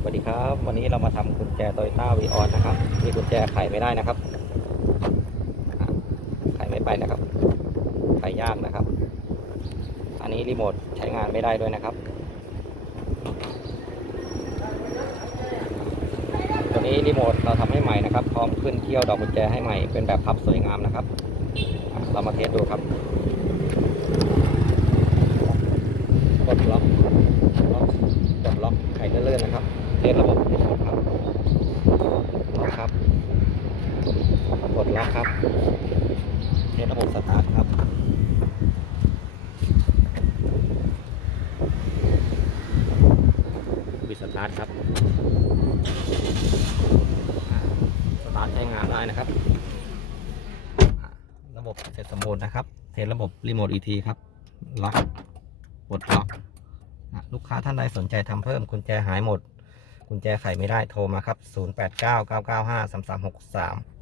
สวัสดีครับ วันนี้เรามาทำกุญแจโตโยต้าวีออสนะครับ มีกุญแจไขไม่ได้นะครับ ไขไม่ไปนะครับ ไขยากนะครับ อันนี้รีโมทใช้งานไม่ได้ด้วยนะครับ ตัวนี้รีโมทเราทำให้ใหม่นะครับ พร้อมขึ้นเที่ยวดอกกุญแจให้ใหม่ เป็นแบบพับสวยงามนะครับ เรามาเทสดูครับกดล็อกล็อกกด ล็อกไขเลื่อนๆนะครับ เทสระบบรีโมทครับล็อกครับกดล็อกครับ เทสระบบสตาร์ทครับบิดสตาร์ทครับ สตาร์ทใช้งานได้นะครับ ระบบเสร็จสมบูรณ์นะครับ เทสระบบรีโมทอีทีครับ ล็อกปลดล็อก ลูกค้าท่านใดสนใจทำเพิ่มกุญแจหายหมดกุญแจไขไม่ได้โทรมาครับ 0899953363